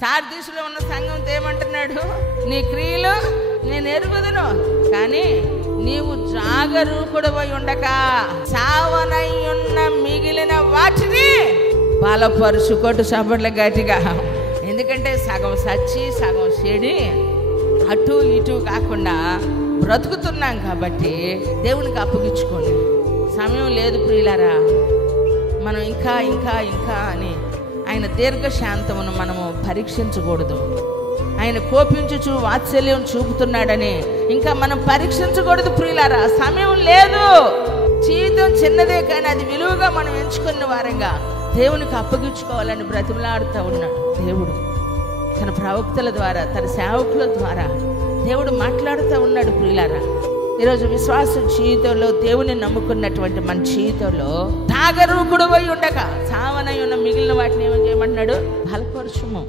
సార్దీసులో ఉన్న సంఘంతో ఏమంటున్నాడు? నీ క్రియలు నేను ఎరుగుదును, కానీ నీవు జాగరూకుడవై ఉండక సావనయ్యున్న మిగిలిన వాటిని బలపరుచు. కొట్టు చప్పట్ల గట్టిగా. ఎందుకంటే సగం సచ్చి సగం చెడి అటు ఇటు కాకుండా బ్రతుకుతున్నాం కాబట్టి దేవునికి అప్పగించుకోండి. సమయం లేదు ప్రియులారా, మనం ఇంకా ఇంకా ఇంకా అని ఆయన దీర్ఘశాంతమును మనము పరీక్షించకూడదు. ఆయన కోపించుచు వాత్సల్యం చూపుతున్నాడని ఇంకా మనం పరీక్షించకూడదు ప్రియులారా. సమయం లేదు. జీవితం చిన్నదే, కానీ అది విలువగా మనం ఎంచుకున్న వారంగా దేవునికి అప్పగించుకోవాలని బ్రతిమలాడుతూ ఉన్నాడు దేవుడు. తన ప్రవక్తల ద్వారా, తన సేవకుల ద్వారా దేవుడు మాట్లాడుతూ ఉన్నాడు ప్రియులారా. ఈరోజు విశ్వాస జీవితంలో దేవుని నమ్ముకున్నటువంటి మన జీవితంలో జాగరూకుడవై ఉండక సావనై ఉన్న మిగిలిన వాటిని ఏమని చేయమంటున్నాడు? బలపరుచుము.